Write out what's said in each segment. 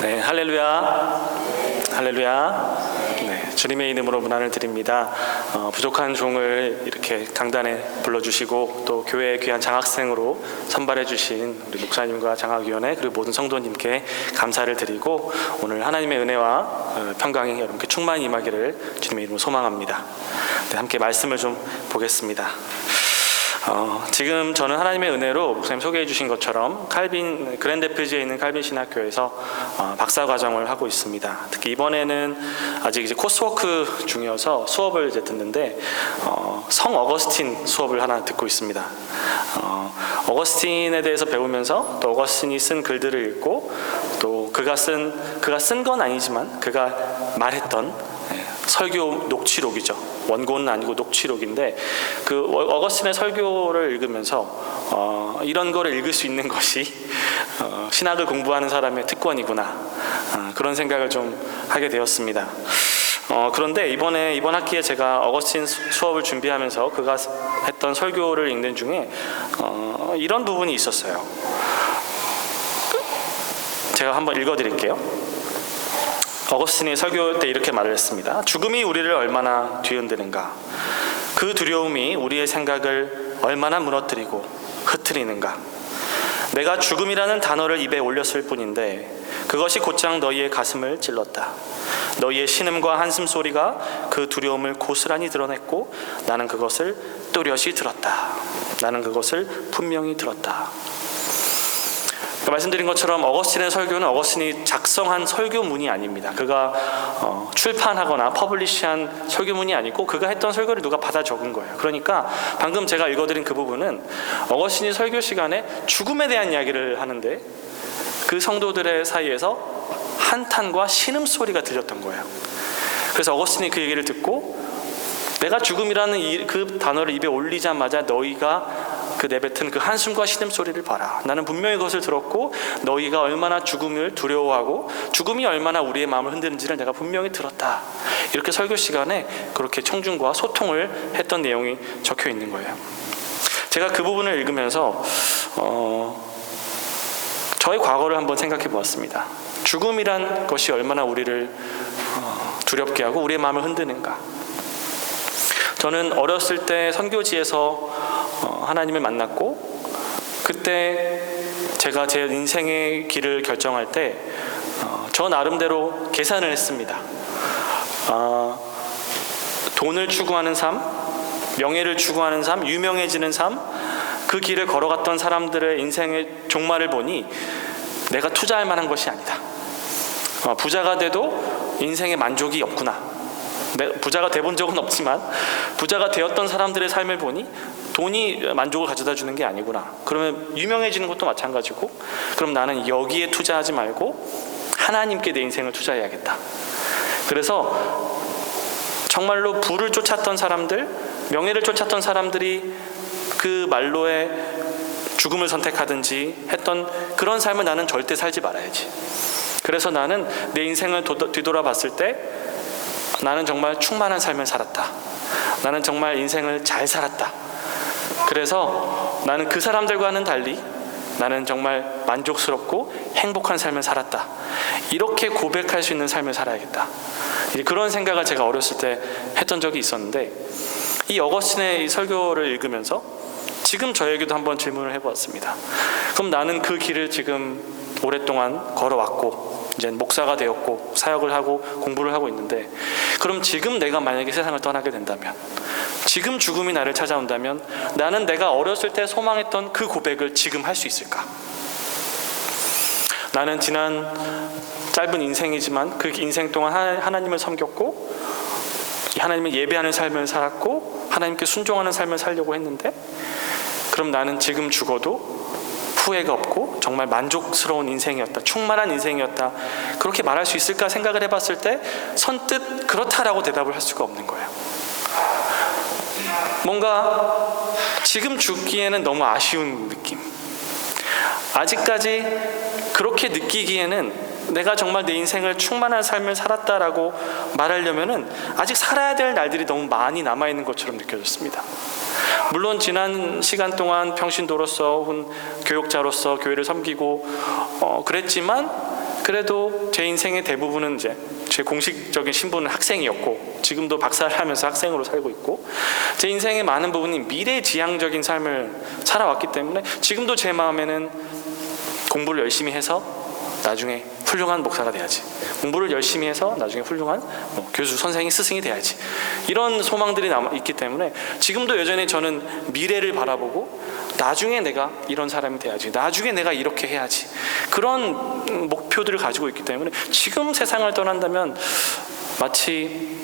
네, 할렐루야, 할렐루야. 네, 주님의 이름으로 문안을 드립니다. 부족한 종을 이렇게 강단에 불러주시고 또 교회의 귀한 장학생으로 선발해주신 우리 목사님과 장학위원회 그리고 모든 성도님께 감사를 드리고 오늘 하나님의 은혜와 평강이 여러분께 충만히 임하기를 주님의 이름으로 소망합니다. 네, 함께 말씀을 좀 보겠습니다. 지금 저는 하나님의 은혜로 목사님 소개해 주신 것처럼 그랜드래피드에 있는 칼빈 신학교에서 박사 과정을 하고 있습니다. 특히 이번에는 아직 이제 코스워크 중이어서 수업을 이제 듣는데 성 어거스틴 수업을 하나 듣고 있습니다. 어거스틴에 대해서 배우면서 또 어거스틴이 쓴 글들을 읽고 또 그가 쓴 건 아니지만 그가 말했던 설교 녹취록이죠. 원고는 아니고 녹취록인데 그 어거스틴의 설교를 읽으면서 이런 거를 읽을 수 있는 것이 신학을 공부하는 사람의 특권이구나, 그런 생각을 좀 하게 되었습니다. 그런데 이번 학기에 제가 어거스틴 수업을 준비하면서 그가 했던 설교를 읽는 중에 이런 부분이 있었어요. 제가 한번 읽어드릴게요. 어거스틴이 설교 때 이렇게 말을 했습니다. 죽음이 우리를 얼마나 뒤흔드는가, 그 두려움이 우리의 생각을 얼마나 무너뜨리고 흐트리는가. 내가 죽음이라는 단어를 입에 올렸을 뿐인데 그것이 곧장 너희의 가슴을 찔렀다. 너희의 신음과 한숨 소리가 그 두려움을 고스란히 드러냈고 나는 그것을 또렷이 들었다. 나는 그것을 분명히 들었다. 말씀드린 것처럼 어거스틴의 설교는 어거스틴이 작성한 설교문이 아닙니다. 그가 출판하거나 퍼블리시한 설교문이 아니고 그가 했던 설교를 누가 받아 적은 거예요. 그러니까 방금 제가 읽어드린 그 부분은 어거스틴이 설교 시간에 죽음에 대한 이야기를 하는데 그 성도들의 사이에서 한탄과 신음소리가 들렸던 거예요. 그래서 어거스틴이 그 얘기를 듣고 내가 죽음이라는 그 단어를 입에 올리자마자 너희가 그 내뱉은 그 한숨과 신음소리를 봐라. 나는 분명히 그것을 들었고 너희가 얼마나 죽음을 두려워하고 죽음이 얼마나 우리의 마음을 흔드는지를 내가 분명히 들었다. 이렇게 설교 시간에 그렇게 청중과 소통을 했던 내용이 적혀 있는 거예요. 제가 그 부분을 읽으면서 저의 과거를 한번 생각해 보았습니다. 죽음이란 것이 얼마나 우리를 두렵게 하고 우리의 마음을 흔드는가. 저는 어렸을 때 선교지에서 하나님을 만났고 그때 제가 제 인생의 길을 결정할 때 저 나름대로 계산을 했습니다. 돈을 추구하는 삶, 명예를 추구하는 삶, 유명해지는 삶, 그 길을 걸어갔던 사람들의 인생의 종말을 보니 내가 투자할 만한 것이 아니다. 부자가 돼도 인생에 만족이 없구나. 부자가 돼본 적은 없지만 부자가 되었던 사람들의 삶을 보니 돈이 만족을 가져다 주는 게 아니구나. 그러면 유명해지는 것도 마찬가지고 그럼 나는 여기에 투자하지 말고 하나님께 내 인생을 투자해야겠다. 그래서 정말로 부를 쫓았던 사람들, 명예를 쫓았던 사람들이 그 말로의 죽음을 선택하든지 했던 그런 삶을 나는 절대 살지 말아야지. 그래서 나는 내 인생을 뒤돌아봤을 때 나는 정말 충만한 삶을 살았다. 나는 정말 인생을 잘 살았다. 그래서 나는 그 사람들과는 달리 나는 정말 만족스럽고 행복한 삶을 살았다. 이렇게 고백할 수 있는 삶을 살아야겠다. 그런 생각을 제가 어렸을 때 했던 적이 있었는데 이 어거스틴의 이 설교를 읽으면서 지금 저에게도 한번 질문을 해보았습니다. 그럼 나는 그 길을 지금 오랫동안 걸어왔고 이제 목사가 되었고 사역을 하고 공부를 하고 있는데 그럼 지금 내가 만약에 세상을 떠나게 된다면, 지금 죽음이 나를 찾아온다면 나는 내가 어렸을 때 소망했던 그 고백을 지금 할 수 있을까? 나는 지난 짧은 인생이지만 그 인생 동안 하나님을 섬겼고 하나님을 예배하는 삶을 살았고 하나님께 순종하는 삶을 살려고 했는데 그럼 나는 지금 죽어도 후회가 없고 정말 만족스러운 인생이었다, 충만한 인생이었다, 그렇게 말할 수 있을까 생각을 해봤을 때 선뜻 그렇다라고 대답을 할 수가 없는 거예요. 뭔가 지금 죽기에는 너무 아쉬운 느낌. 아직까지 그렇게 느끼기에는 내가 정말 내 인생을 충만한 삶을 살았다라고 말하려면은 아직 살아야 될 날들이 너무 많이 남아있는 것처럼 느껴졌습니다. 물론 지난 시간 동안 평신도로서 혹은 교육자로서 교회를 섬기고 그랬지만 그 그래도 제 인생의 대부분은 이제 제 공식적인 신분은 학생이었고 지금도 박사를 하면서 학생으로 살고 있고 제 인생의 많은 부분이 미래지향적인 삶을 살아왔기 때문에 지금도 제 마음에는 공부를 열심히 해서 나중에 훌륭한 목사가 돼야지, 공부를 열심히 해서 나중에 훌륭한 교수, 선생이, 스승이 돼야지, 이런 소망들이 남아있기 때문에 지금도 여전히 저는 미래를 바라보고 나중에 내가 이런 사람이 돼야지, 나중에 내가 이렇게 해야지, 그런 목표들을 가지고 있기 때문에 지금 세상을 떠난다면 마치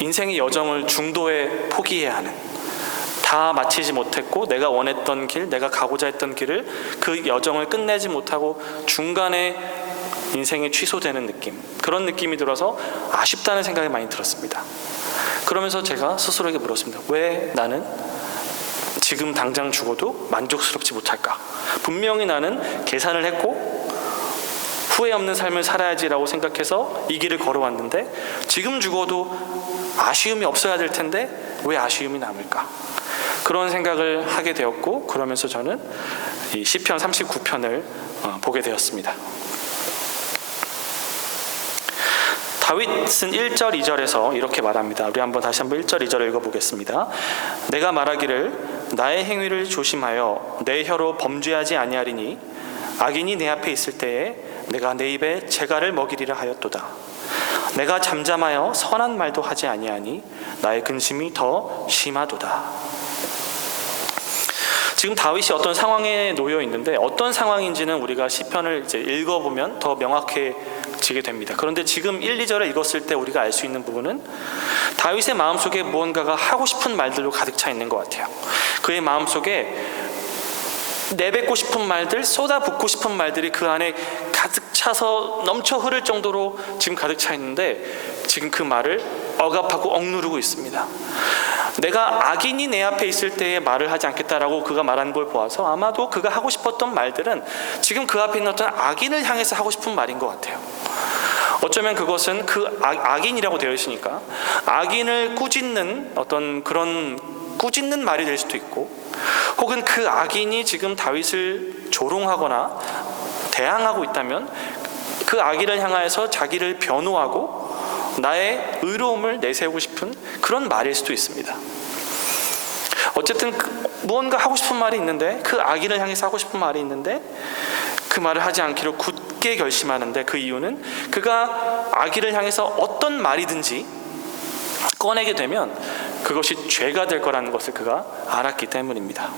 인생의 여정을 중도에 포기해야 하는, 다 마치지 못했고 내가 원했던 길, 내가 가고자 했던 길을, 그 여정을 끝내지 못하고 중간에 인생이 취소되는 느낌, 그런 느낌이 들어서 아쉽다는 생각이 많이 들었습니다. 그러면서 제가 스스로에게 물었습니다. 왜 나는 지금 당장 죽어도 만족스럽지 못할까? 분명히 나는 계산을 했고 후회 없는 삶을 살아야지라고 생각해서 이 길을 걸어왔는데 지금 죽어도 아쉬움이 없어야 될 텐데 왜 아쉬움이 남을까? 그런 생각을 하게 되었고, 그러면서 저는 이 시편 39편을 보게 되었습니다. 다윗은 1절 2절에서 이렇게 말합니다. 우리 다시 한번 1절 2절을 읽어보겠습니다. 내가 말하기를 나의 행위를 조심하여 내 혀로 범죄하지 아니하리니 악인이 내 앞에 있을 때에 내가 내 입에 재갈을 먹이리라 하였도다. 내가 잠잠하여 선한 말도 하지 아니하니 나의 근심이 더 심하도다. 지금 다윗이 어떤 상황에 놓여 있는데 어떤 상황인지는 우리가 시편을 이제 읽어보면 더 명확해지게 됩니다. 그런데 지금 1, 2절을 읽었을 때 우리가 알 수 있는 부분은 다윗의 마음속에 무언가가 하고 싶은 말들로 가득 차 있는 것 같아요. 그의 마음속에 내뱉고 싶은 말들, 쏟아붓고 싶은 말들이 그 안에 가득 차서 넘쳐 흐를 정도로 지금 가득 차 있는데 지금 그 말을 억압하고 억누르고 있습니다. 내가 악인이 내 앞에 있을 때에 말을 하지 않겠다라고 그가 말한 걸 보아서 아마도 그가 하고 싶었던 말들은 지금 그 앞에 있는 어떤 악인을 향해서 하고 싶은 말인 것 같아요. 어쩌면 그것은 그 악인이라고 되어 있으니까 악인을 꾸짖는 어떤 그런 꾸짖는 말이 될 수도 있고, 혹은 그 악인이 지금 다윗을 조롱하거나 대항하고 있다면 그 악인을 향하여서 자기를 변호하고 나의 의로움을 내세우고 싶은 그런 말일 수도 있습니다. 어쨌든 무언가 하고 싶은 말이 있는데, 그 악인을 향해서 하고 싶은 말이 있는데 그 말을 하지 않기로 굳게 결심하는데, 그 이유는 그가 악인을 향해서 어떤 말이든지 꺼내게 되면 그것이 죄가 될 거라는 것을 그가 알았기 때문입니다.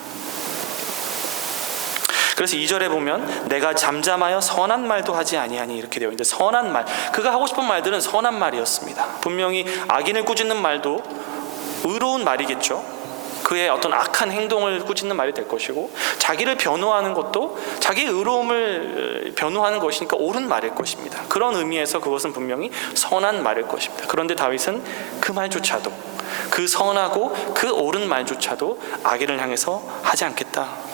그래서 2절에 보면 내가 잠잠하여 선한 말도 하지 아니하니 이렇게 되어 있는데, 선한 말, 그가 하고 싶은 말들은 선한 말이었습니다. 분명히 악인을 꾸짖는 말도 의로운 말이겠죠. 그의 어떤 악한 행동을 꾸짖는 말이 될 것이고, 자기를 변호하는 것도 자기의 의로움을 변호하는 것이니까 옳은 말일 것입니다. 그런 의미에서 그것은 분명히 선한 말일 것입니다. 그런데 다윗은 그 말조차도, 그 선하고 그 옳은 말조차도 악인을 향해서 하지 않겠다,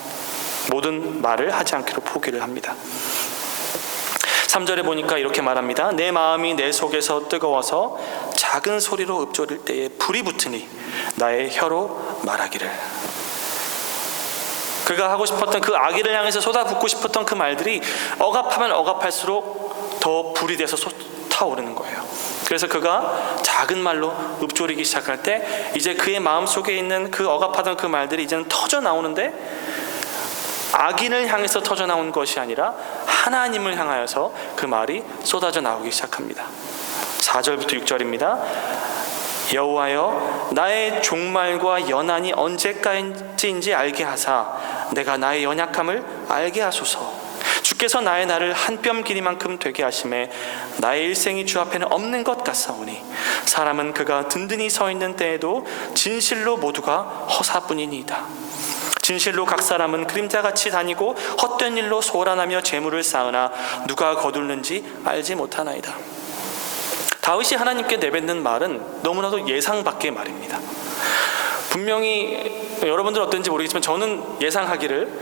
모든 말을 하지 않기로 포기를 합니다. 3절에 보니까 이렇게 말합니다. 내 마음이 내 속에서 뜨거워서 작은 소리로 읊조릴 때에 불이 붙으니 나의 혀로 말하기를. 그가 하고 싶었던 그 악인을 향해서 쏟아붓고 싶었던 그 말들이 억압하면 억압할수록 더 불이 돼서 솟아오르는 거예요. 그래서 그가 작은 말로 읊조리기 시작할 때 이제 그의 마음속에 있는 그 억압하던 그 말들이 이제는 터져 나오는데, 악인을 향해서 터져 나온 것이 아니라 하나님을 향하여서 그 말이 쏟아져 나오기 시작합니다. 4절부터 6절입니다. 여호와여, 나의 종말과 연한이 언제까지인지 알게 하사 내가 나의 연약함을 알게 하소서. 주께서 나의 날을 한 뼘 길이만큼 되게 하심에 나의 일생이 주 앞에는 없는 것 같사오니 사람은 그가 든든히 서 있는 때에도 진실로 모두가 허사뿐이니이다. 진실로 각 사람은 그림자같이 다니고 헛된 일로 소란하며 재물을 쌓으나 누가 거둘는지 알지 못하나이다. 다윗이 하나님께 내뱉는 말은 너무나도 예상 밖의 말입니다. 분명히 여러분들 어떤지 모르겠지만 저는 예상하기를,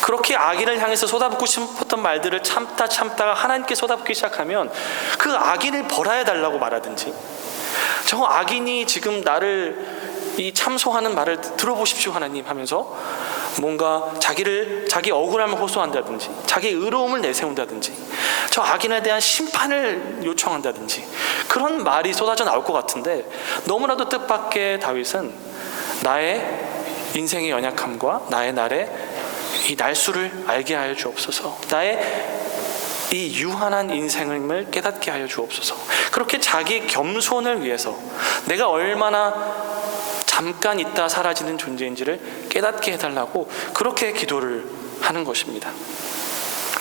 그렇게 악인을 향해서 쏟아붓고 싶었던 말들을 참다가 하나님께 쏟아붓기 시작하면 그 악인을 벌하여 달라고 말하든지, 저 악인이 지금 나를 이 참소하는 말을 들어보십시오 하나님 하면서 뭔가 자기 억울함을 호소한다든지, 자기 의로움을 내세운다든지, 저 악인에 대한 심판을 요청한다든지 그런 말이 쏟아져 나올 것 같은데, 너무나도 뜻밖의 다윗은 나의 인생의 연약함과 나의 날의 이 날수를 알게 하여 주옵소서, 나의 이 유한한 인생을 깨닫게 하여 주옵소서. 그렇게 자기 겸손을 위해서 내가 얼마나 잠깐 있다 사라지는 존재인지를 깨닫게 해달라고 그렇게 기도를 하는 것입니다.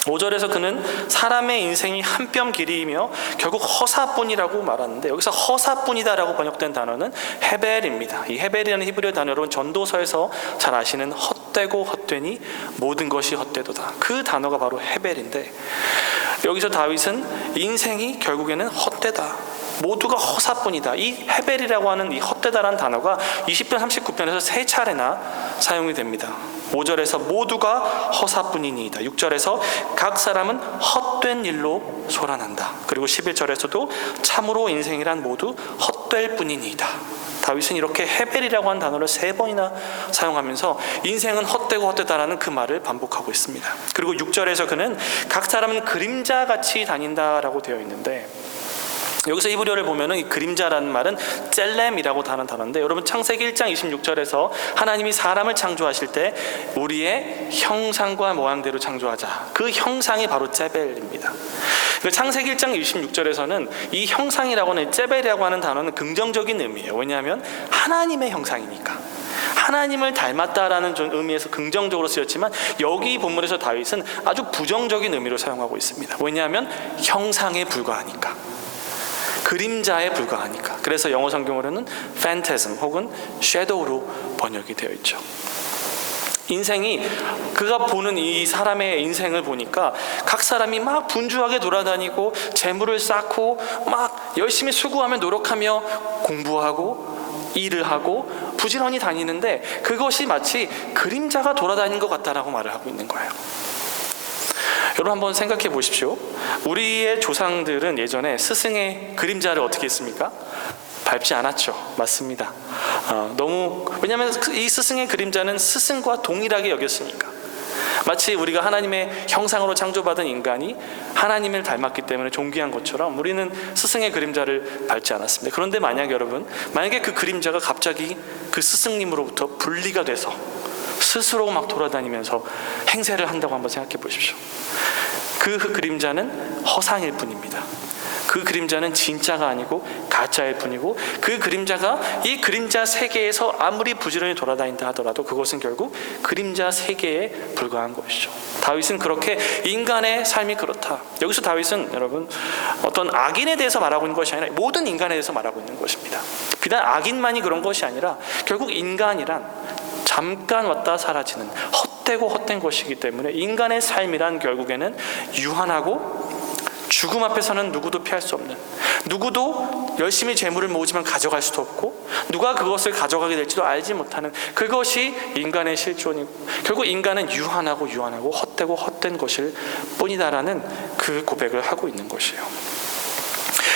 5절에서 그는 사람의 인생이 한 뼘 길이이며 결국 허사뿐이라고 말하는데, 여기서 허사뿐이다라고 번역된 단어는 헤벨입니다. 이 헤벨이라는 히브리어 단어, 여러분 전도서에서 잘 아시는 헛되고 헛되니 모든 것이 헛되도다, 그 단어가 바로 헤벨인데, 여기서 다윗은 인생이 결국에는 헛되다, 모두가 허사뿐이다, 이 헤벨이라고 하는 이 헛되다라는 단어가 20편 39편에서 3차례나 사용이 됩니다. 5절에서 모두가 허사뿐이니이다, 6절에서 각 사람은 헛된 일로 소란한다, 그리고 11절에서도 참으로 인생이란 모두 헛될 뿐이니이다. 다윗은 이렇게 헤벨이라고 하는 단어를 3번이나 사용하면서 인생은 헛되고 헛되다라는 그 말을 반복하고 있습니다. 그리고 6절에서 그는 각 사람은 그림자같이 다닌다라고 되어 있는데, 여기서 히브리어를 보면은 이 그림자라는 말은 셀렘이라고 하는 단어인데, 여러분 창세기 1장 26절에서 하나님이 사람을 창조하실 때 우리의 형상과 모양대로 창조하자, 그 형상이 바로 제벨입니다. 창세기 1장 26절에서는 이 형상이라고 하는 제벨이라고 하는 단어는 긍정적인 의미예요. 왜냐하면 하나님의 형상이니까, 하나님을 닮았다라는 의미에서 긍정적으로 쓰였지만, 여기 본문에서 다윗은 아주 부정적인 의미로 사용하고 있습니다. 왜냐하면 형상에 불과하니까, 그림자에 불과하니까. 그래서 영어 성경으로는 phantasm 혹은 shadow로 번역이 되어 있죠. 인생이, 그가 보는 이 사람의 인생을 보니까 각 사람이 막 분주하게 돌아다니고 재물을 쌓고 막 열심히 수고하며 노력하며 공부하고 일을 하고 부지런히 다니는데, 그것이 마치 그림자가 돌아다니는 것 같다라고 말을 하고 있는 거예요. 여러분 한번 생각해 보십시오. 우리의 조상들은 예전에 스승의 그림자를 어떻게 했습니까? 밟지 않았죠. 맞습니다. 왜냐하면 이 스승의 그림자는 스승과 동일하게 여겼으니까. 마치 우리가 하나님의 형상으로 창조받은 인간이 하나님을 닮았기 때문에 존귀한 것처럼 우리는 스승의 그림자를 밟지 않았습니다. 그런데 만약에 그 그림자가 갑자기 그 스승님으로부터 분리가 돼서 스스로 막 돌아다니면서 행세를 한다고 한번 생각해 보십시오. 그 그림자는 허상일 뿐입니다. 그 그림자는 진짜가 아니고 가짜일 뿐이고, 그 그림자가 이 그림자 세계에서 아무리 부지런히 돌아다닌다 하더라도 그것은 결국 그림자 세계에 불과한 것이죠. 다윗은 그렇게 인간의 삶이 그렇다. 여기서 다윗은 여러분 어떤 악인에 대해서 말하고 있는 것이 아니라 모든 인간에 대해서 말하고 있는 것입니다. 비단 악인만이 그런 것이 아니라 결국 인간이란 잠깐 왔다 사라지는 헛되고 헛된 것이기 때문에, 인간의 삶이란 결국에는 유한하고 죽음 앞에서는 누구도 피할 수 없는, 누구도 열심히 재물을 모으지만 가져갈 수도 없고 누가 그것을 가져가게 될지도 알지 못하는, 그것이 인간의 실존이고 결국 인간은 유한하고 헛되고 헛된 것일 뿐이다라는 그 고백을 하고 있는 것이에요.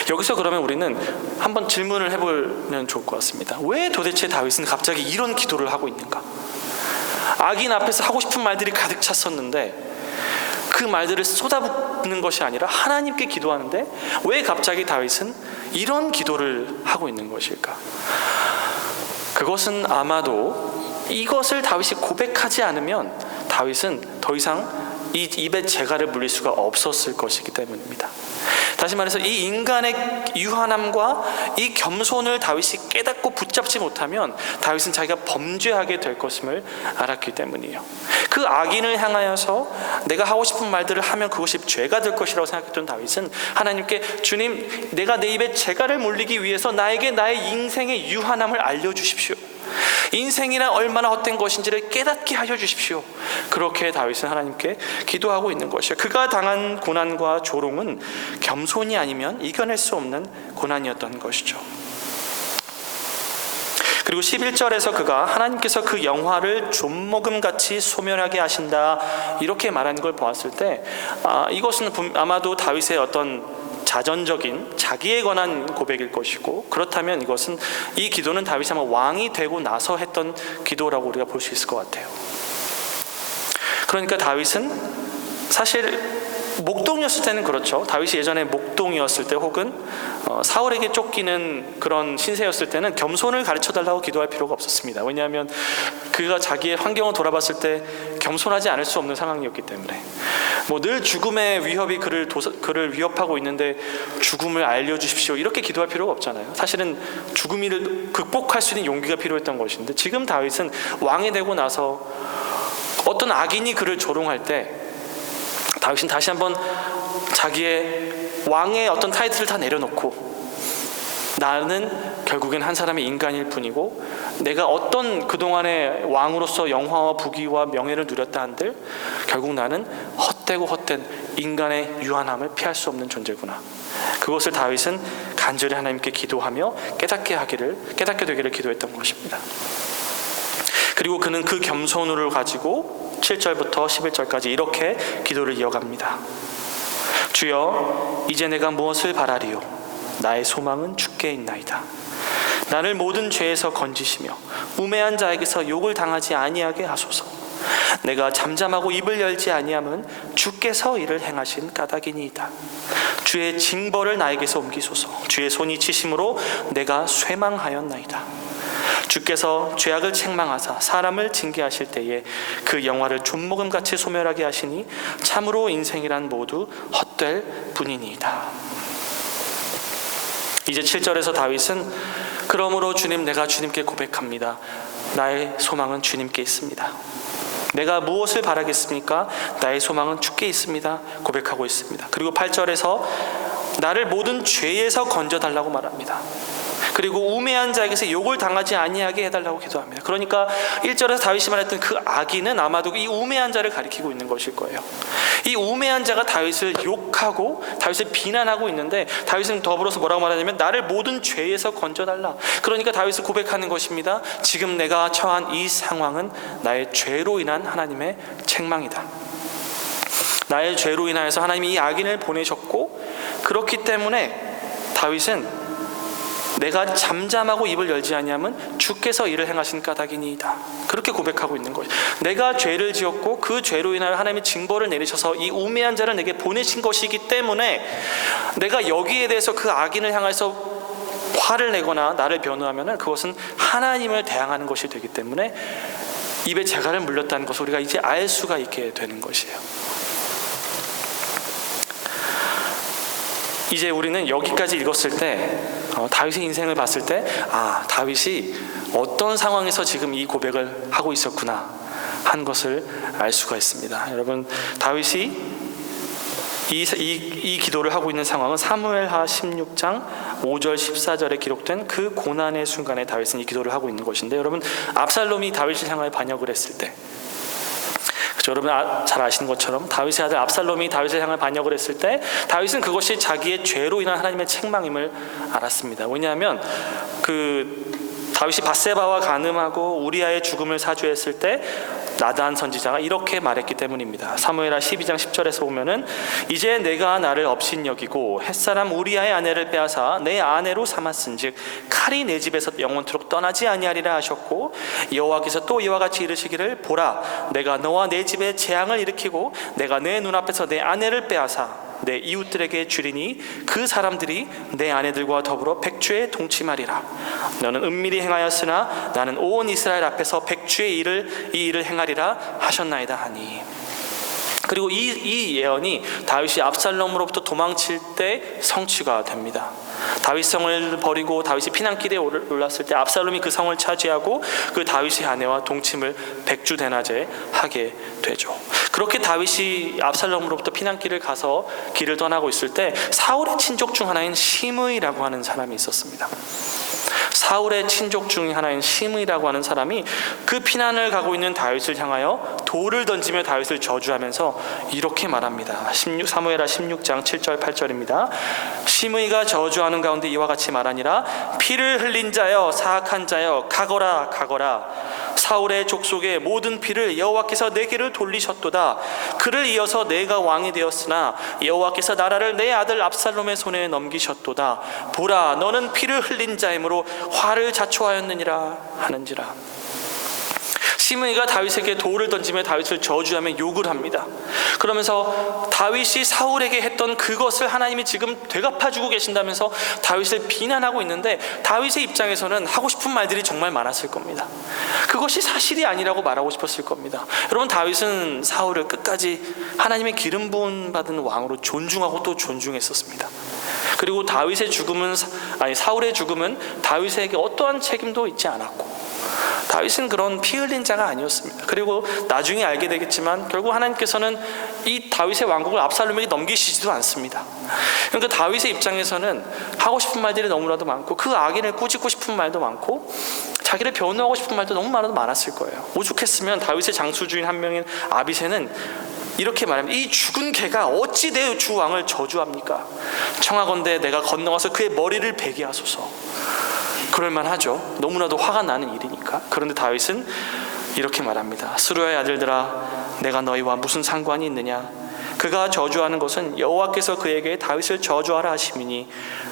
여기서 그러면 우리는 한번 질문을 해보면 좋을 것 같습니다. 왜 도대체 다윗은 갑자기 이런 기도를 하고 있는가? 악인 앞에서 하고 싶은 말들이 가득 찼었는데 그 말들을 쏟아붓는 것이 아니라 하나님께 기도하는데 왜 갑자기 다윗은 이런 기도를 하고 있는 것일까? 그것은 아마도 이것을 다윗이 고백하지 않으면 다윗은 더 이상 이 입에 재갈을 물릴 수가 없었을 것이기 때문입니다. 다시 말해서 이 인간의 유한함과 이 겸손을 다윗이 깨닫고 붙잡지 못하면 다윗은 자기가 범죄하게 될 것임을 알았기 때문이에요. 그 악인을 향하여서 내가 하고 싶은 말들을 하면 그것이 죄가 될 것이라고 생각했던 다윗은 하나님께, 주님, 내가 내 입에 재갈을 물리기 위해서 나에게 나의 인생의 유한함을 알려주십시오. 인생이란 얼마나 헛된 것인지를 깨닫게 하여 주십시오. 그렇게 다윗은 하나님께 기도하고 있는 것이에요. 그가 당한 고난과 조롱은 겸손이 아니면 이겨낼 수 없는 고난이었던 것이죠. 그리고 11절에서 그가 하나님께서 그 영화를 좀먹음같이 소멸하게 하신다 이렇게 말하는 걸 보았을 때 이것은 아마도 다윗의 어떤 자전적인 자기에 관한 고백일 것이고, 그렇다면 이것은, 이 기도는 다윗이 아마 왕이 되고 나서 했던 기도라고 우리가 볼 수 있을 것 같아요. 그러니까 다윗은 사실 목동이었을 때는 그렇죠. 다윗이 예전에 목동이었을 때 혹은 사울에게 쫓기는 그런 신세였을 때는 겸손을 가르쳐달라고 기도할 필요가 없었습니다. 왜냐하면 그가 자기의 환경을 돌아봤을 때 겸손하지 않을 수 없는 상황이었기 때문에 늘 죽음의 위협이 그를 위협하고 있는데 죽음을 알려주십시오 이렇게 기도할 필요가 없잖아요. 사실은 죽음을 극복할 수 있는 용기가 필요했던 것인데 지금 다윗은 왕이 되고 나서 어떤 악인이 그를 조롱할 때 다윗은 다시 한번 자기의 왕의 어떤 타이틀을 다 내려놓고 나는 결국엔 한 사람의 인간일 뿐이고 내가 어떤 그동안의 왕으로서 영화와 부귀와 명예를 누렸다 한들 결국 나는 헛되고 헛된 인간의 유한함을 피할 수 없는 존재구나. 그것을 다윗은 간절히 하나님께 기도하며 깨닫게 되기를 기도했던 것입니다. 그리고 그는 그 겸손을 가지고 7절부터 11절까지 이렇게 기도를 이어갑니다. 주여, 이제 내가 무엇을 바라리요? 나의 소망은 주께 있나이다. 나를 모든 죄에서 건지시며 우매한 자에게서 욕을 당하지 아니하게 하소서. 내가 잠잠하고 입을 열지 아니함은 주께서 이를 행하신 까닭이니이다. 주의 징벌을 나에게서 옮기소서. 주의 손이 치심으로 내가 쇠망하였나이다. 주께서 죄악을 책망하사 사람을 징계하실 때에 그 영화를 좀먹음같이 소멸하게 하시니 참으로 인생이란 모두 헛될 뿐이니이다. 이제 7절에서 다윗은 그러므로 주님, 내가 주님께 고백합니다. 나의 소망은 주님께 있습니다. 내가 무엇을 바라겠습니까? 나의 소망은 주께 있습니다. 고백하고 있습니다. 그리고 8절에서 나를 모든 죄에서 건져달라고 말합니다. 그리고 우매한 자에게서 욕을 당하지 아니하게 해달라고 기도합니다. 그러니까 1절에서 다윗이 말했던 그 악인은 아마도 이 우매한 자를 가리키고 있는 것일 거예요. 이 우매한 자가 다윗을 욕하고 다윗을 비난하고 있는데 다윗은 더불어서 뭐라고 말하냐면 나를 모든 죄에서 건져달라. 그러니까 다윗은 고백하는 것입니다. 지금 내가 처한 이 상황은 나의 죄로 인한 하나님의 책망이다. 나의 죄로 인하여서 하나님이 이 악인을 보내셨고 그렇기 때문에 다윗은 내가 잠잠하고 입을 열지 아니하면 주께서 이를 행하신 까닭이니이다. 그렇게 고백하고 있는 거예요. 내가 죄를 지었고 그 죄로 인하여 하나님이 징벌을 내리셔서 이 우매한 자를 내게 보내신 것이기 때문에 내가 여기에 대해서 그 악인을 향해서 화를 내거나 나를 변호하면 그것은 하나님을 대항하는 것이 되기 때문에 입에 재갈을 물렸다는 것을 우리가 이제 알 수가 있게 되는 것이에요. 이제 우리는 여기까지 읽었을 때 다윗의 인생을 봤을 때 다윗이 어떤 상황에서 지금 이 고백을 하고 있었구나 한 것을 알 수가 있습니다. 여러분, 다윗이 이 기도를 하고 있는 상황은 사무엘하 16장 5절 14절에 기록된 그 고난의 순간에 다윗은 이 기도를 하고 있는 것인데 여러분, 압살롬이 다윗을 향하여 반역을 했을 때 여러분 잘 아시는 것처럼 다윗의 아들 압살롬이 다윗을 향해 반역을 했을 때 다윗은 그것이 자기의 죄로 인한 하나님의 책망임을 알았습니다. 왜냐하면 다윗이 밧세바와 간음하고 우리아의 죽음을 사주했을 때 나단 선지자가 이렇게 말했기 때문입니다. 사무엘하 12장 10절에서 보면은 이제 내가 나를 업신여기고 햇사람 우리아의 아내를 빼앗아 내 아내로 삼았은즉 칼이 내 집에서 영원토록 떠나지 아니하리라 하셨고 여호와께서 또 이와 같이 이르시기를 보라 내가 너와 내 집에 재앙을 일으키고 내가 내 눈앞에서 내 아내를 빼앗아 내 이웃들에게 주리니 그 사람들이 내 아내들과 더불어 백주에 동침하리라. 너는 은밀히 행하였으나 나는 온 이스라엘 앞에서 백주의 이 일을 행하리라 하셨나이다 하니. 그리고 이 예언이 다윗이 압살롬으로부터 도망칠 때 성취가 됩니다. 다윗 성을 버리고 다윗이 피난길에 올랐을 때 압살롬이 그 성을 차지하고 그 다윗의 아내와 동침을 백주대낮에 하게 되죠. 그렇게 다윗이 압살롬으로부터 피난길을 가서 길을 떠나고 있을 때 사울의 친족 중 하나인 시므이라고 하는 사람이 있었습니다. 사울의 친족 중 하나인 시므이라고 하는 사람이 그 피난을 가고 있는 다윗을 향하여 돌을 던지며 다윗을 저주하면서 이렇게 말합니다. 사무엘하 16장 7절 8절입니다. 시므이가 저주하는 가운데 이와 같이 말하니라 피를 흘린 자여 사악한 자여 가거라 가거라 사울의 족속의 모든 피를 여호와께서 내게를 돌리셨도다. 그를 이어서 내가 왕이 되었으나 여호와께서 나라를 내 아들 압살롬의 손에 넘기셨도다. 보라 너는 피를 흘린 자이므로 화를 자초하였느니라 하는지라. 시므이가 다윗에게 돌을 던지며 다윗을 저주하며 욕을 합니다. 그러면서 다윗이 사울에게 했던 그것을 하나님이 지금 되갚아주고 계신다면서 다윗을 비난하고 있는데, 다윗의 입장에서는 하고 싶은 말들이 정말 많았을 겁니다. 그것이 사실이 아니라고 말하고 싶었을 겁니다. 여러분, 다윗은 사울을 끝까지 하나님의 기름 부음 받은 왕으로 존중하고 또 존중했었습니다. 그리고 다윗의 죽음은, 사울의 죽음은 다윗에게 어떠한 책임도 있지 않았고, 다윗은 그런 피 흘린 자가 아니었습니다. 그리고 나중에 알게 되겠지만 결국 하나님께서는 이 다윗의 왕국을 압살롬에게 넘기시지도 않습니다. 그러니까 다윗의 입장에서는 하고 싶은 말들이 너무나도 많고, 그 악인을 꾸짖고 싶은 말도 많고, 자기를 변호하고 싶은 말도 너무 많았을 거예요. 오죽했으면 다윗의 장수주인 한 명인 아비새는 이렇게 말합니다. 이 죽은 개가 어찌 내 주 왕을 저주합니까? 청하건대 내가 건너가서 그의 머리를 베게 하소서. 그럴만하죠. 너무나도 화가 나는 일이니까. 그런데 다윗은 이렇게 말합니다. 스루야의 아들들아, 내가 너희와 무슨 상관이 있느냐? 그가 저주하는 것은 여호와께서 그에게 다윗을 저주하라 하심이니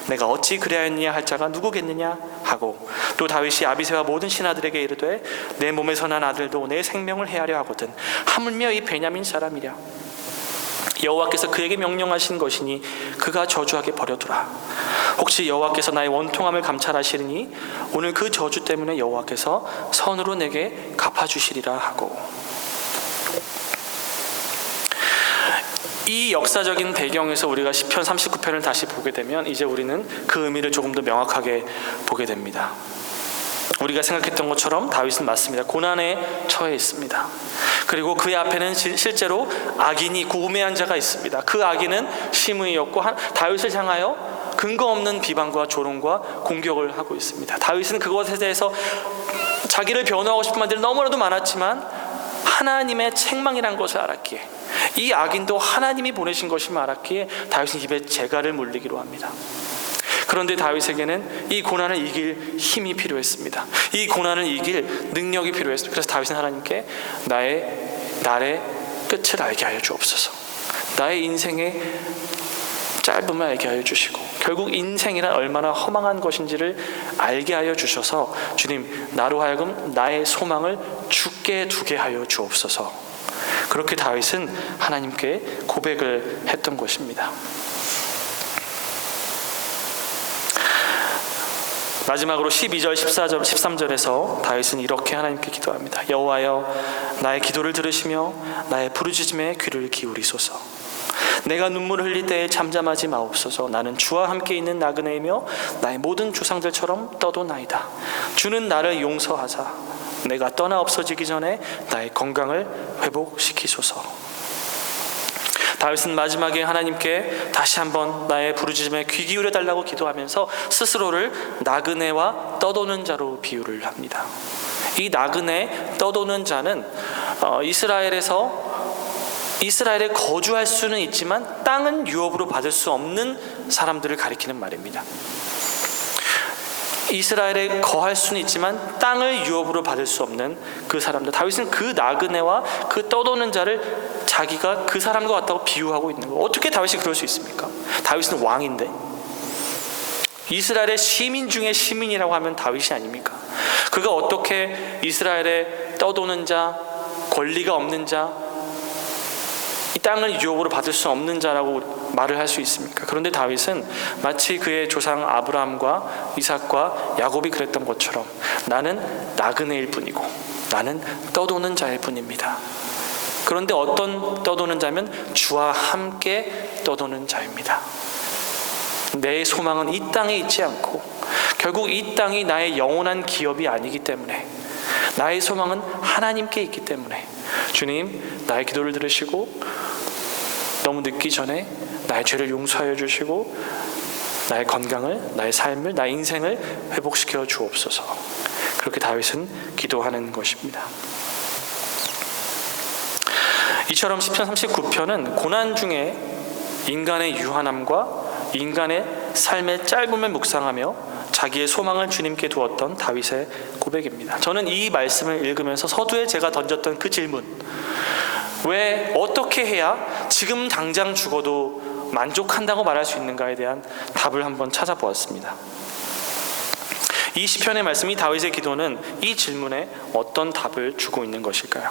내가 어찌 그리하였느냐 할 자가 누구겠느냐 하고, 또 다윗이 아비새와 모든 신하들에게 이르되 내 몸에서 난 아들도 내 생명을 해하려 하거든 하물며 이 베냐민 사람이랴. 여호와께서 그에게 명령하신 것이니 그가 저주하게 버려두라. 혹시 여호와께서 나의 원통함을 감찰하시리니 오늘 그 저주 때문에 여호와께서 선으로 내게 갚아주시리라 하고. 이 역사적인 배경에서 우리가 시편 39편을 다시 보게 되면 이제 우리는 그 의미를 조금 더 명확하게 보게 됩니다. 우리가 생각했던 것처럼 다윗은 맞습니다. 고난에 처해 있습니다. 그리고 그의 앞에는 실제로 악인이 우매한 자가 있습니다. 그 악인은 시므이였고 다윗을 향하여 근거 없는 비방과 조롱과 공격을 하고 있습니다. 다윗은 그것에 대해서 자기를 변호하고 싶은 말들이 너무나도 많았지만 하나님의 책망이란 것을 알았기에, 이 악인도 하나님이 보내신 것임을 알았기에 다윗은 입에 재갈을 물리기로 합니다. 그런데 다윗에게는 이 고난을 이길 힘이 필요했습니다. 이 고난을 이길 능력이 필요했습니다. 그래서 다윗은 하나님께 나의 끝을 알게 하여 주옵소서. 나의 인생의 짧음을 알게 하여 주시고, 결국 인생이란 얼마나 허망한 것인지를 알게 하여 주셔서 주님, 나로 하여금 나의 소망을 주께 두게 하여 주옵소서. 그렇게 다윗은 하나님께 고백을 했던 것입니다. 마지막으로 12절, 14절, 13절에서 다윗은 이렇게 하나님께 기도합니다. 여호와여, 나의 기도를 들으시며 나의 부르짖음에 귀를 기울이소서. 내가 눈물을 흘릴 때에 잠잠하지 마옵소서. 나는 주와 함께 있는 나그네이며 나의 모든 조상들처럼 떠도나이다. 주는 나를 용서하사 내가 떠나 없어지기 전에 나의 건강을 회복시키소서. 다윗은 마지막에 하나님께 다시 한번 나의 부르짖음에 귀 기울여 달라고 기도하면서 스스로를 나그네와 떠도는 자로 비유를 합니다. 이 나그네, 떠도는 자는 이스라엘에 거주할 수는 있지만 땅은 유업으로 받을 수 없는 사람들을 가리키는 말입니다. 이스라엘에 거할 수는 있지만 땅을 유업으로 받을 수 없는 그 사람들. 다윗은 그 나그네와 그 떠도는 자를 자기가 그 사람과 같다고 비유하고 있는 거예요. 어떻게 다윗이 그럴 수 있습니까? 다윗은 왕인데, 이스라엘의 시민 중에 시민이라고 하면 다윗이 아닙니까? 그가 어떻게 이스라엘에 떠도는 자, 권리가 없는 자, 이 땅을 유업으로 받을 수 없는 자라고 말을 할 수 있습니까? 그런데 다윗은 마치 그의 조상 아브라함과 이삭과 야곱이 그랬던 것처럼 나는 나그네일 뿐이고 나는 떠도는 자일 뿐입니다. 그런데 어떤 떠도는 자면 주와 함께 떠도는 자입니다. 내 소망은 이 땅에 있지 않고 결국 이 땅이 나의 영원한 기업이 아니기 때문에, 나의 소망은 하나님께 있기 때문에 주님, 나의 기도를 들으시고 너무 늦기 전에 나의 죄를 용서하여 주시고 나의 건강을, 나의 삶을, 나의 인생을 회복시켜 주옵소서. 그렇게 다윗은 기도하는 것입니다. 이처럼 시편 39편은 고난 중에 인간의 유한함과 인간의 삶의 짧음을 묵상하며 자기의 소망을 주님께 두었던 다윗의 고백입니다. 저는 이 말씀을 읽으면서 서두에 제가 던졌던 그 질문, 왜 어떻게 해야 지금 당장 죽어도 만족한다고 말할 수 있는가에 대한 답을 한번 찾아보았습니다. 이 시편의 말씀이 다윗의 기도는 이 질문에 어떤 답을 주고 있는 것일까요?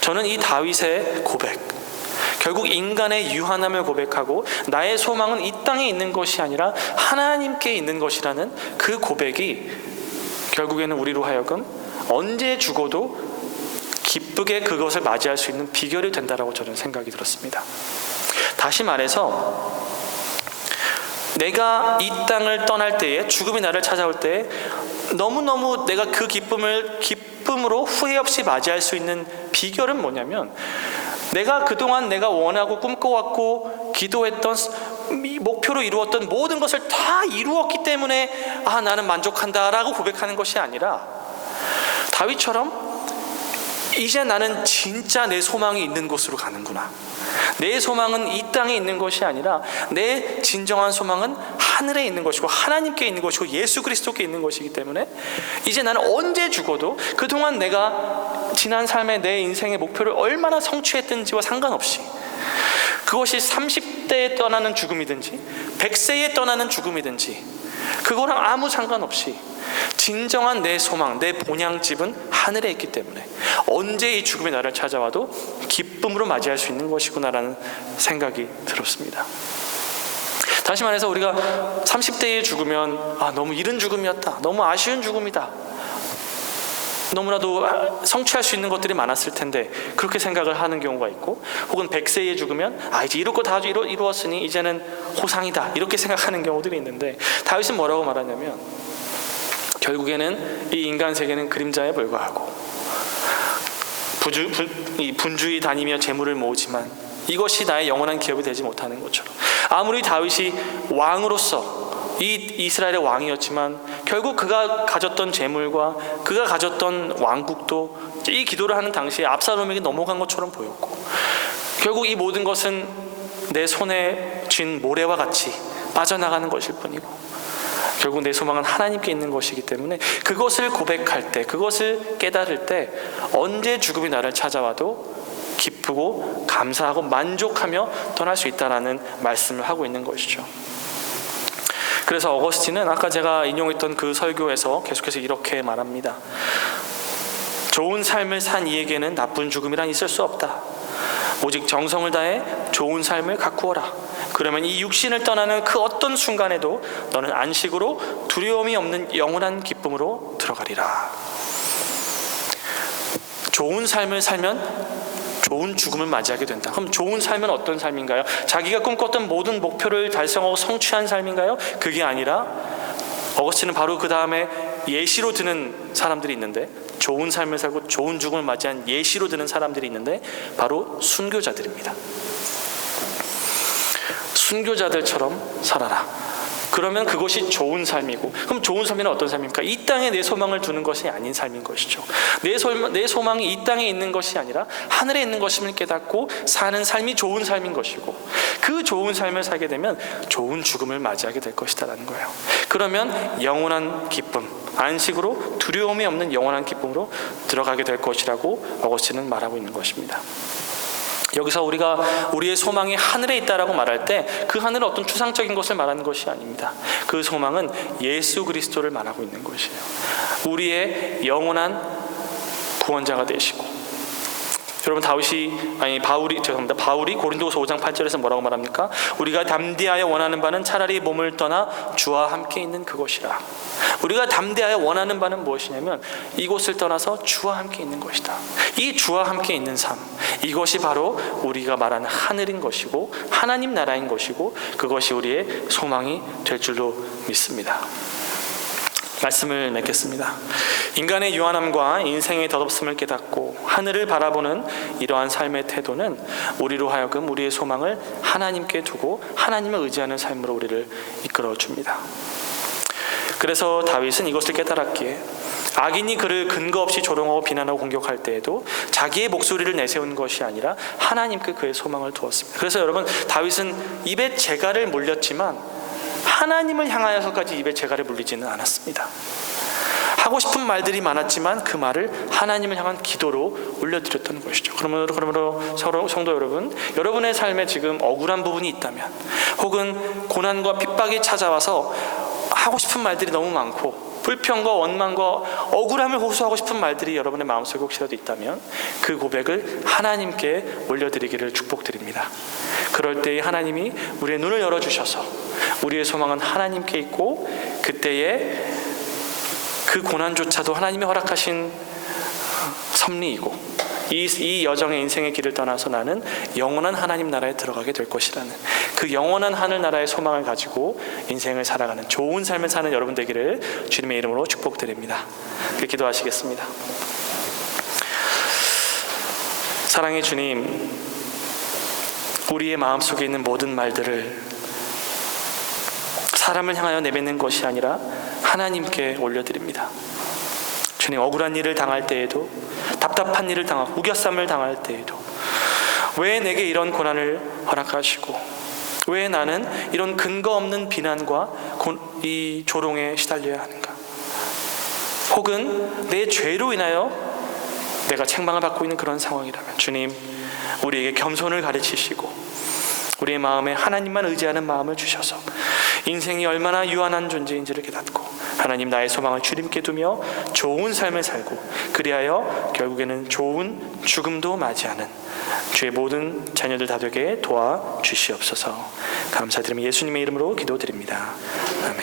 저는 이 다윗의 고백, 결국 인간의 유한함을 고백하고 나의 소망은 이 땅에 있는 것이 아니라 하나님께 있는 것이라는 그 고백이 결국에는 우리로 하여금 언제 죽어도 기쁘게 그것을 맞이할 수 있는 비결이 된다라고 저는 생각이 들었습니다. 다시 말해서 내가 이 땅을 떠날 때에, 죽음이 나를 찾아올 때에 너무너무 내가 그 기쁨으로 후회 없이 맞이할 수 있는 비결은 뭐냐면, 내가 그동안 내가 원하고 꿈꿔왔고 기도했던 목표로 이루었던 모든 것을 다 이루었기 때문에 나는 만족한다라고 고백하는 것이 아니라, 다윗처럼 이제 나는 진짜 내 소망이 있는 곳으로 가는구나, 내 소망은 이 땅에 있는 것이 아니라 내 진정한 소망은 하늘에 있는 것이고 하나님께 있는 것이고 예수 그리스도께 있는 것이기 때문에 이제 나는 언제 죽어도 그동안 내가 지난 삶의 내 인생의 목표를 얼마나 성취했든지와 상관없이, 그것이 30대에 떠나는 죽음이든지 100세에 떠나는 죽음이든지 그거랑 아무 상관없이 진정한 내 소망, 내 본향집은 하늘에 있기 때문에 언제 이 죽음이 나를 찾아와도 기쁨으로 맞이할 수 있는 것이구나라는 생각이 들었습니다. 다시 말해서 우리가 30대에 죽으면 너무 이른 죽음이었다, 너무 아쉬운 죽음이다, 너무나도 성취할 수 있는 것들이 많았을 텐데 그렇게 생각을 하는 경우가 있고, 혹은 100세에 죽으면 이제 이룰 거 다 이루었으니 이제는 호상이다, 이렇게 생각하는 경우들이 있는데, 다윗은 뭐라고 말하냐면, 결국에는 이 인간 세계는 그림자에 불과하고 분주히 다니며 재물을 모으지만 이것이 나의 영원한 기업이 되지 못하는 것처럼, 아무리 다윗이 왕으로서 이 이스라엘의 왕이었지만 결국 그가 가졌던 재물과 그가 가졌던 왕국도 이 기도를 하는 당시에 압살롬에게 넘어간 것처럼 보였고, 결국 이 모든 것은 내 손에 쥔 모래와 같이 빠져나가는 것일 뿐이고, 결국 내 소망은 하나님께 있는 것이기 때문에 그것을 고백할 때, 그것을 깨달을 때 언제 죽음이 나를 찾아와도 기쁘고 감사하고 만족하며 떠날 수 있다라는 말씀을 하고 있는 것이죠. 그래서 어거스틴은 아까 제가 인용했던 그 설교에서 계속해서 이렇게 말합니다. 좋은 삶을 산 이에게는 나쁜 죽음이란 있을 수 없다. 오직 정성을 다해 좋은 삶을 가꾸어라. 그러면 이 육신을 떠나는 그 어떤 순간에도 너는 안식으로 두려움이 없는 영원한 기쁨으로 들어가리라. 좋은 삶을 살면 좋은 죽음을 맞이하게 된다. 그럼 좋은 삶은 어떤 삶인가요? 자기가 꿈꿨던 모든 목표를 달성하고 성취한 삶인가요? 그게 아니라 어거스틴은 바로 그 다음에 예시로 드는 사람들이 있는데, 좋은 삶을 살고 좋은 죽음을 맞이한 예시로 드는 사람들이 있는데 바로 순교자들입니다. 순교자들처럼 살아라. 그러면 그것이 좋은 삶이고, 그럼 좋은 삶이란 어떤 삶입니까? 이 땅에 내 소망을 두는 것이 아닌 삶인 것이죠. 내 소망이 이 땅에 있는 것이 아니라 하늘에 있는 것임을 깨닫고 사는 삶이 좋은 삶인 것이고, 그 좋은 삶을 살게 되면 좋은 죽음을 맞이하게 될 것이다라는 거예요. 그러면 영원한 기쁨, 안식으로 두려움이 없는 영원한 기쁨으로 들어가게 될 것이라고 어거스틴은 말하고 있는 것입니다. 여기서 우리가 우리의 소망이 하늘에 있다라고 말할 때 그 하늘은 어떤 추상적인 것을 말하는 것이 아닙니다. 그 소망은 예수 그리스도를 말하고 있는 것이에요. 우리의 영원한 구원자가 되시고, 여러분 바울이 고린도후서 5장 8절에서 뭐라고 말합니까? 우리가 담대하여 원하는 바는 차라리 몸을 떠나 주와 함께 있는 그것이라. 우리가 담대하여 원하는 바는 무엇이냐면 이곳을 떠나서 주와 함께 있는 것이다. 이 주와 함께 있는 삶, 이것이 바로 우리가 말하는 하늘인 것이고 하나님 나라인 것이고, 그것이 우리의 소망이 될 줄로 믿습니다. 말씀을 맺겠습니다. 인간의 유한함과 인생의 덧없음을 깨닫고 하늘을 바라보는 이러한 삶의 태도는 우리로 하여금 우리의 소망을 하나님께 두고 하나님을 의지하는 삶으로 우리를 이끌어 줍니다. 그래서 다윗은 이것을 깨달았기에 악인이 그를 근거 없이 조롱하고 비난하고 공격할 때에도 자기의 목소리를 내세운 것이 아니라 하나님께 그의 소망을 두었습니다. 그래서 여러분, 다윗은 입에 재갈을 물렸지만 하나님을 향하여서까지 입에 재갈을 물리지는 않았습니다. 하고 싶은 말들이 많았지만 그 말을 하나님을 향한 기도로 올려드렸던 것이죠. 그러므로 성도 여러분, 여러분의 삶에 지금 억울한 부분이 있다면, 혹은 고난과 핍박이 찾아와서 하고 싶은 말들이 너무 많고 불평과 원망과 억울함을 호소하고 싶은 말들이 여러분의 마음속에 혹시라도 있다면 그 고백을 하나님께 올려드리기를 축복드립니다. 그럴 때에 하나님이 우리의 눈을 열어주셔서 우리의 소망은 하나님께 있고 그때에 그 고난조차도 하나님이 허락하신 섭리이고 이 여정의 인생의 길을 떠나서 나는 영원한 하나님 나라에 들어가게 될 것이라는 그 영원한 하늘나라의 소망을 가지고 인생을 살아가는 좋은 삶을 사는 여러분 되기를 주님의 이름으로 축복드립니다. 기도하시겠습니다. 사랑의 주님, 우리의 마음속에 있는 모든 말들을 사람을 향하여 내뱉는 것이 아니라 하나님께 올려드립니다. 주님, 억울한 일을 당할 때에도 답답한 일을 당하고 우겨쌈을 당할 때에도 왜 내게 이런 고난을 허락하시고 왜 나는 이런 근거 없는 비난과 이 조롱에 시달려야 하는가? 혹은 내 죄로 인하여 내가 책망을 받고 있는 그런 상황이라면 주님, 우리에게 겸손을 가르치시고 우리의 마음에 하나님만 의지하는 마음을 주셔서 인생이 얼마나 유한한 존재인지를 깨닫고 하나님, 나의 소망을 주님께 두며 좋은 삶을 살고 그리하여 결국에는 좋은 죽음도 맞이하는 주의 모든 자녀들 다 되게 도와주시옵소서. 감사드리며 예수님의 이름으로 기도드립니다. 아멘.